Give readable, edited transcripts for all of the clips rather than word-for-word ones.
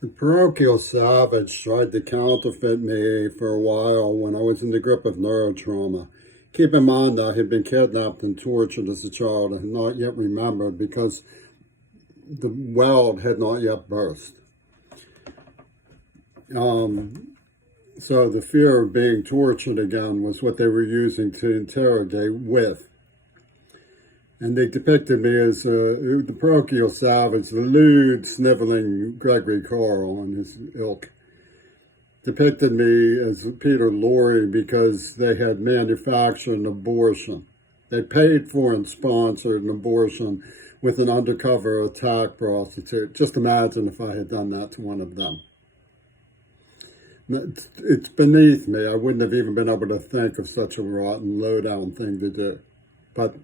The parochial savage tried to counterfeit me for a while when I was in the grip of neurotrauma. Keep in mind I had been kidnapped and tortured as a child and not yet remembered because the weld had not yet burst. So the fear of being tortured again was what they were using to interrogate with. And they depicted me as the parochial savage, the lewd, sniveling Gregory Carl and his ilk. Depicted me as Peter Lorre because they had manufactured an abortion. They paid for and sponsored an abortion with an undercover attack prostitute. Just imagine if I had done that to one of them. It's beneath me. I wouldn't have even been able to think of such a rotten, low-down thing to do. But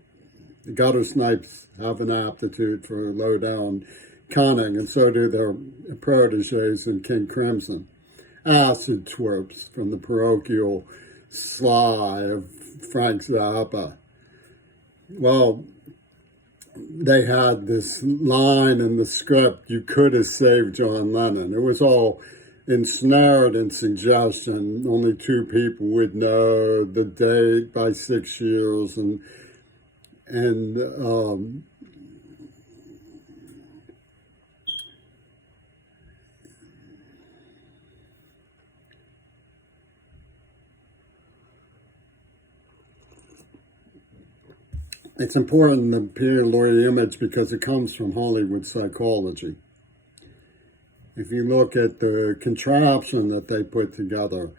the gutter snipes have an aptitude for low-down cunning, and so do their proteges in King Crimson. Acid twerps from the parochial sly of Frank Zappa. Well, they had this line in the script, "You could have saved John Lennon." It was all ensnared in suggestion. Only two people would know the date by 6 years, and it's important, the Peter Lorre image, because it comes from Hollywood psychology. If you look at the contraption that they put together,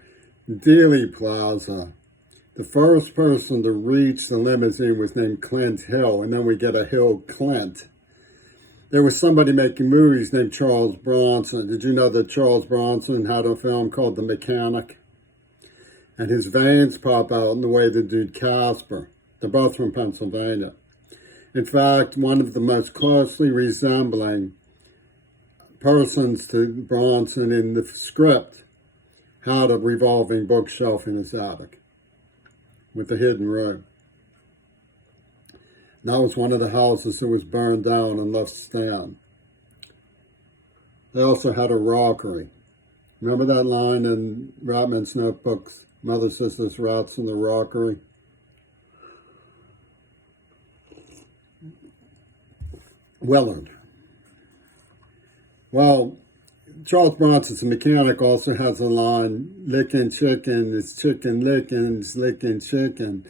Dealey Plaza, the first person to reach the limousine was named Clint Hill, and then we get a Hill Clint. There was somebody making movies named Charles Bronson. Did you know that Charles Bronson had a film called The Mechanic? And his veins pop out in the way the dude Casper. They're both from Pennsylvania. In fact, one of the most closely resembling persons to Bronson in the script had a revolving bookshelf in his attic with a hidden room. That was one of the houses that was burned down and left stand. They also had a rockery. Remember that line in Ratman's notebooks, Mother, Sisters, Rats in the Rockery? Willard. Well, Charles Bronson's mechanic also has a line, "Licking chicken is chicken licking, is licking chicken."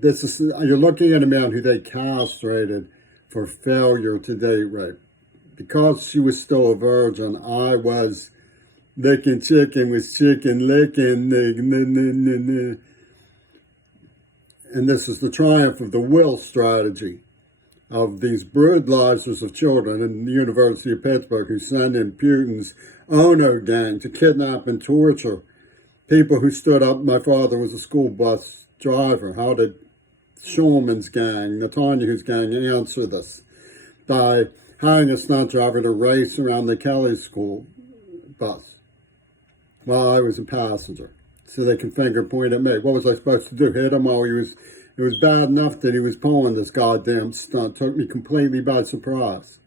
This is, you're looking at a man who they castrated for failure to date rape. Because she was still a virgin, I was licking chicken with chicken licking. And this is the triumph of the will strategy of these brutalizers of children in the University of Pittsburgh who send in Putin's Ono gang to kidnap and torture people who stood up. My father was a school bus driver. How did Schulman's gang, Netanyahu's gang, answer this? By hiring a stunt driver to race around the Kelly school bus while I was a passenger, so they can finger point at me. What was I supposed to do? Hit him while he was... It was bad enough that he was pulling this goddamn stunt. Took me completely by surprise.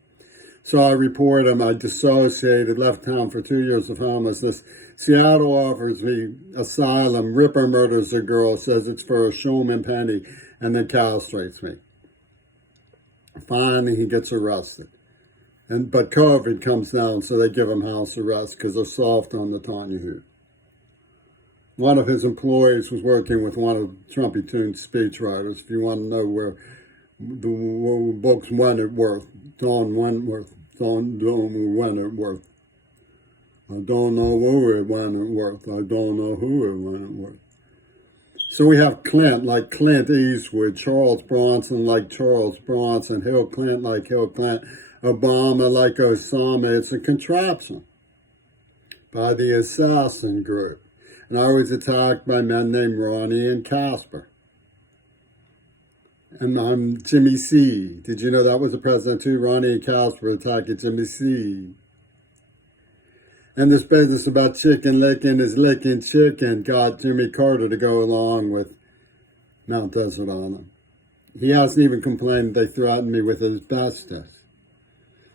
So I report him. I dissociated, left town for 2 years of homelessness. Seattle offers me asylum. Ripper murders a girl, says it's for a Schulman penny, and then castrates me. Finally, he gets arrested. But COVID comes down, so they give him house arrest because they're soft on the Netanyahu. One of his employees was working with one of Trumpy Toon's speechwriters. If you want to know where the books Wentworth, Don Wentworth. I don't know who it Wentworth. I don't know who it Wentworth. So we have Clint like Clint Eastwood, Charles Bronson like Charles Bronson, Hill Clint like Hill Clint, Obama like Osama. It's a contraption by the assassin group. And I was attacked by men named Ronnie and Casper. And I'm Jimmy C. Did you know that was the president too? Ronnie and Casper attacking Jimmy C. And this business about chicken licking is licking chicken got Jimmy Carter to go along with Mount Desert on him. He hasn't even complained they threatened me with asbestos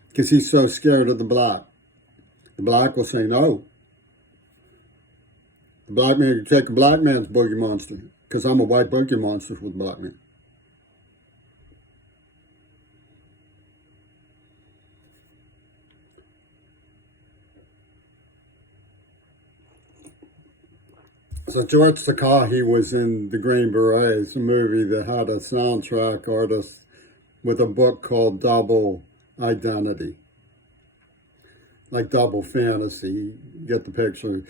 because he's so scared of the black. The black will say no. The black man can take a black man's boogie monster because I'm a white boogie monster with black man. So George Takei was in The Green Berets, a movie that had a soundtrack artist with a book called Double Identity. Like double fantasy, you get the picture.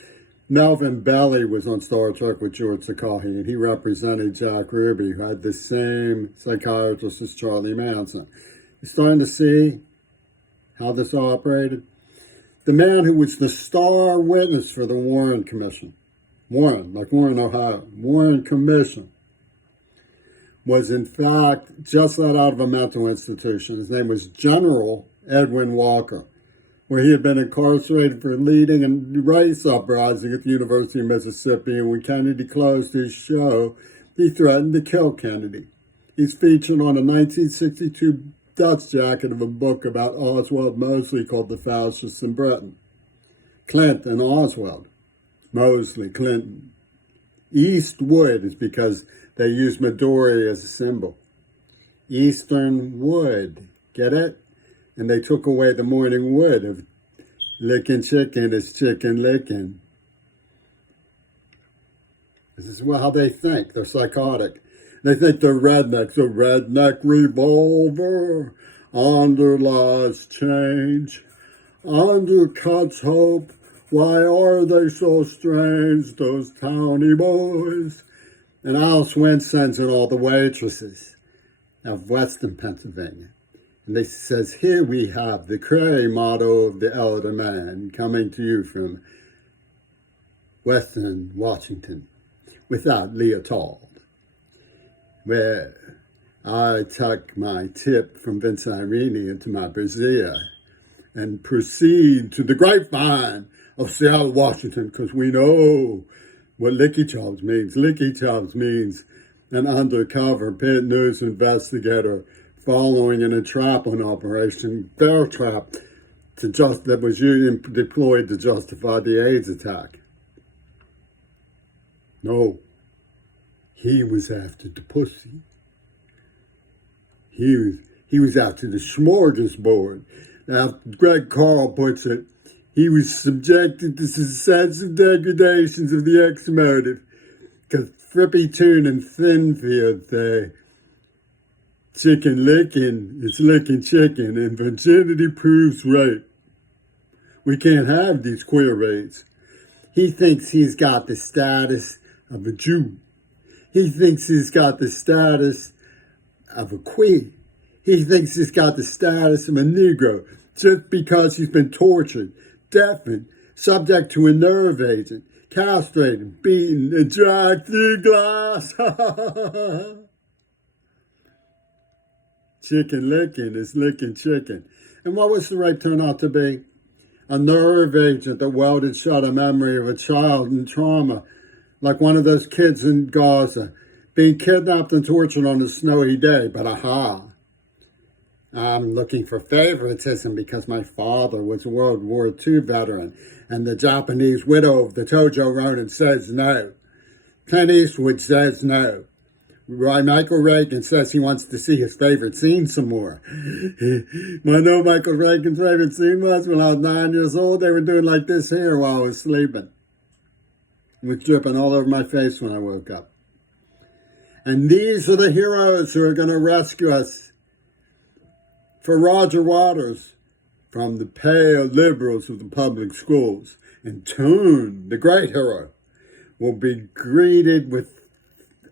Melvin Belly was on Star Trek with George Takei, and he represented Jack Ruby, who had the same psychiatrist as Charlie Manson. You're starting to see how this operated? The man who was the star witness for the Warren Commission, Warren, like Warren, Ohio, Warren Commission, was in fact just let out of a mental institution. His name was General Edwin Walker, where he had been incarcerated for leading a race uprising at the University of Mississippi, and when Kennedy closed his show, he threatened to kill Kennedy. He's featured on a 1962 dust jacket of a book about Oswald Mosley called The Fascists in Britain. Clinton, Oswald, Mosley, Clinton. Eastwood is because they use Midori as a symbol. Eastern wood, get it? And they took away the morning wood of licking chicken is chicken licking. This is how they think. They're psychotic. They think they're rednecks. A redneck revolver underlies change, undercuts hope. Why are they so strange, those towny boys? And Alice Wynn sends in all the waitresses of Western Pennsylvania. And they says, here we have the Cray motto of the elder man coming to you from Western Washington without leotard, where I tuck my tip from Vince Irene into my brassiere and proceed to the grapevine of Seattle, Washington, because we know what licky chops means. Licky chops means an undercover pit news investigator following an entrapment operation, bear trap, that was deployed to justify the AIDS attack. No, he was after the pussy. He was after the smorgasbord. Now, Greg Carl puts it, he was subjected to successive degradations of the X motive. Because Frippy Toon and Thinfield say, chicken licking is licking chicken, and virginity proves rape. We can't have these queerbaits. He thinks he's got the status of a Jew. He thinks he's got the status of a queer. He thinks he's got the status of a Negro just because he's been tortured, deafened, subject to a nerve agent, castrated, beaten, and dragged through glass. Chicken licking is licking chicken. And what was the rape turn out to be? A nerve agent that welded shut a memory of a child in trauma, like one of those kids in Gaza, being kidnapped and tortured on a snowy day. But aha, I'm looking for favoritism because my father was a World War II veteran, and the Japanese widow of the Tojo Ronin says no. Clint Eastwood says no. Michael Reagan says he wants to see his favorite scene some more. I know Michael Reagan's favorite scene was when I was 9 years old. They were doing like this here while I was sleeping. It was dripping all over my face when I woke up. And these are the heroes who are going to rescue us. For Roger Waters, from the pale liberals of the public schools, and Toon, the great hero, will be greeted with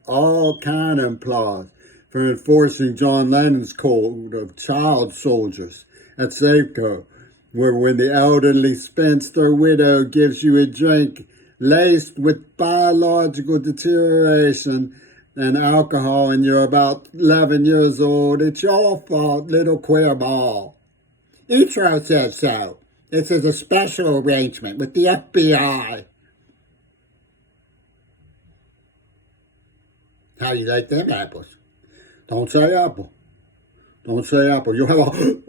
all kind of applause for enforcing John Lennon's code of child soldiers at Safeco, where when the elderly spinster widow gives you a drink laced with biological deterioration and alcohol and you're about 11 years old, it's your fault, little queer ball. Etro says so. This is a special arrangement with the FBI. How do you like them apples? Don't say apple. Don't say apple. You'll have a...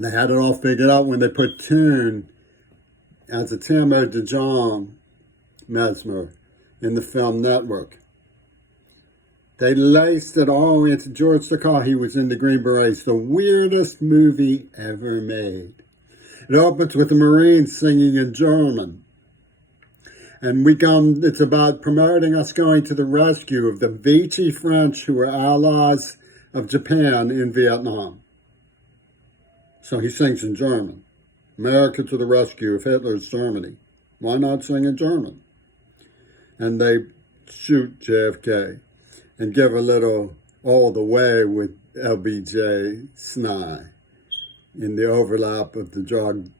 They had it all figured out when they put Toon as a Timur de John Mesmer in the film Network. They laced it all into George Takei. He was in the Green Berets, the weirdest movie ever made. It opens with the Marines singing in German. And it's about promoting us going to the rescue of the Vichy French who were allies of Japan in Vietnam. So he sings in German. America to the rescue of Hitler's Germany. Why not sing in German? And they shoot JFK and give a little all the way with LBJ Snide in the overlap of the drug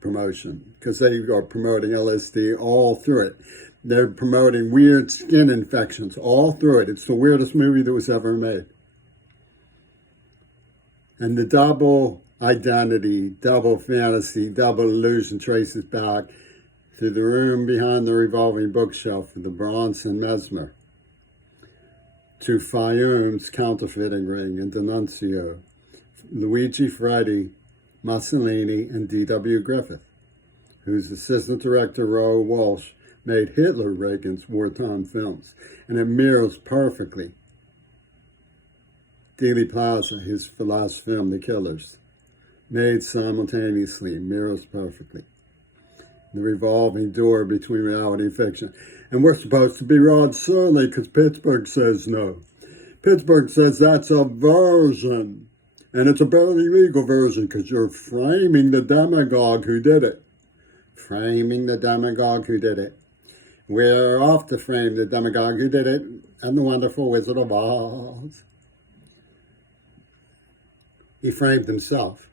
promotion, because they are promoting LSD all through it. They're promoting weird skin infections all through it. It's the weirdest movie that was ever made. And the double identity, double fantasy, double illusion traces back to the room behind the revolving bookshelf of the Bronson Mesmer, to Fayum's counterfeiting ring and D'Annunzio, Luigi Freddi, Mussolini, and D.W. Griffith, whose assistant director, Roy Walsh, made Hitler Reagan's wartime films. And it mirrors perfectly Dealey Plaza, his last film, The Killers, made simultaneously, mirrors perfectly the revolving door between reality and fiction. And we're supposed to be Rod Serling because Pittsburgh says no. Pittsburgh says that's a version. And it's a barely legal version because you're framing the demagogue who did it. Framing the demagogue who did it. We're off to frame the demagogue who did it and the wonderful Wizard of Oz. He framed himself.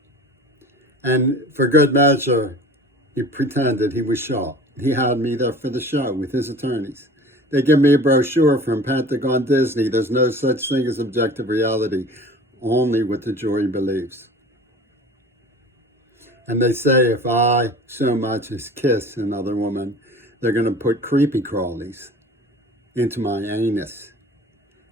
And for good measure, he pretended he was shot. He had me there for the show with his attorneys. They give me a brochure from Pentagon Disney. There's no such thing as objective reality, only what the jury believes. And they say if I so much as kiss another woman, they're going to put creepy crawlies into my anus.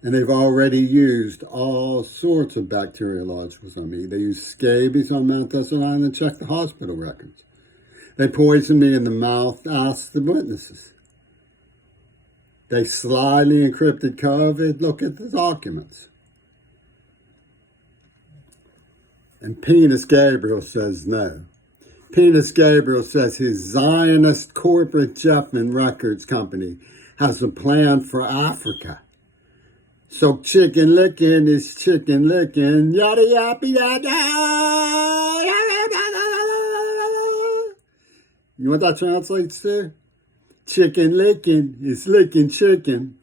And they've already used all sorts of bacteriologicals on me. They used scabies on Mount Desert Island and checked the hospital records. They poisoned me in the mouth, asked the witnesses. They slyly encrypted COVID. Look at the documents. And Penis Gabriel says no. Penis Gabriel says his Zionist corporate Jeffman Records company has a plan for Africa. So chicken licking is chicken licking. Yada yada yada. You know what that translates to? Chicken licking is licking chicken.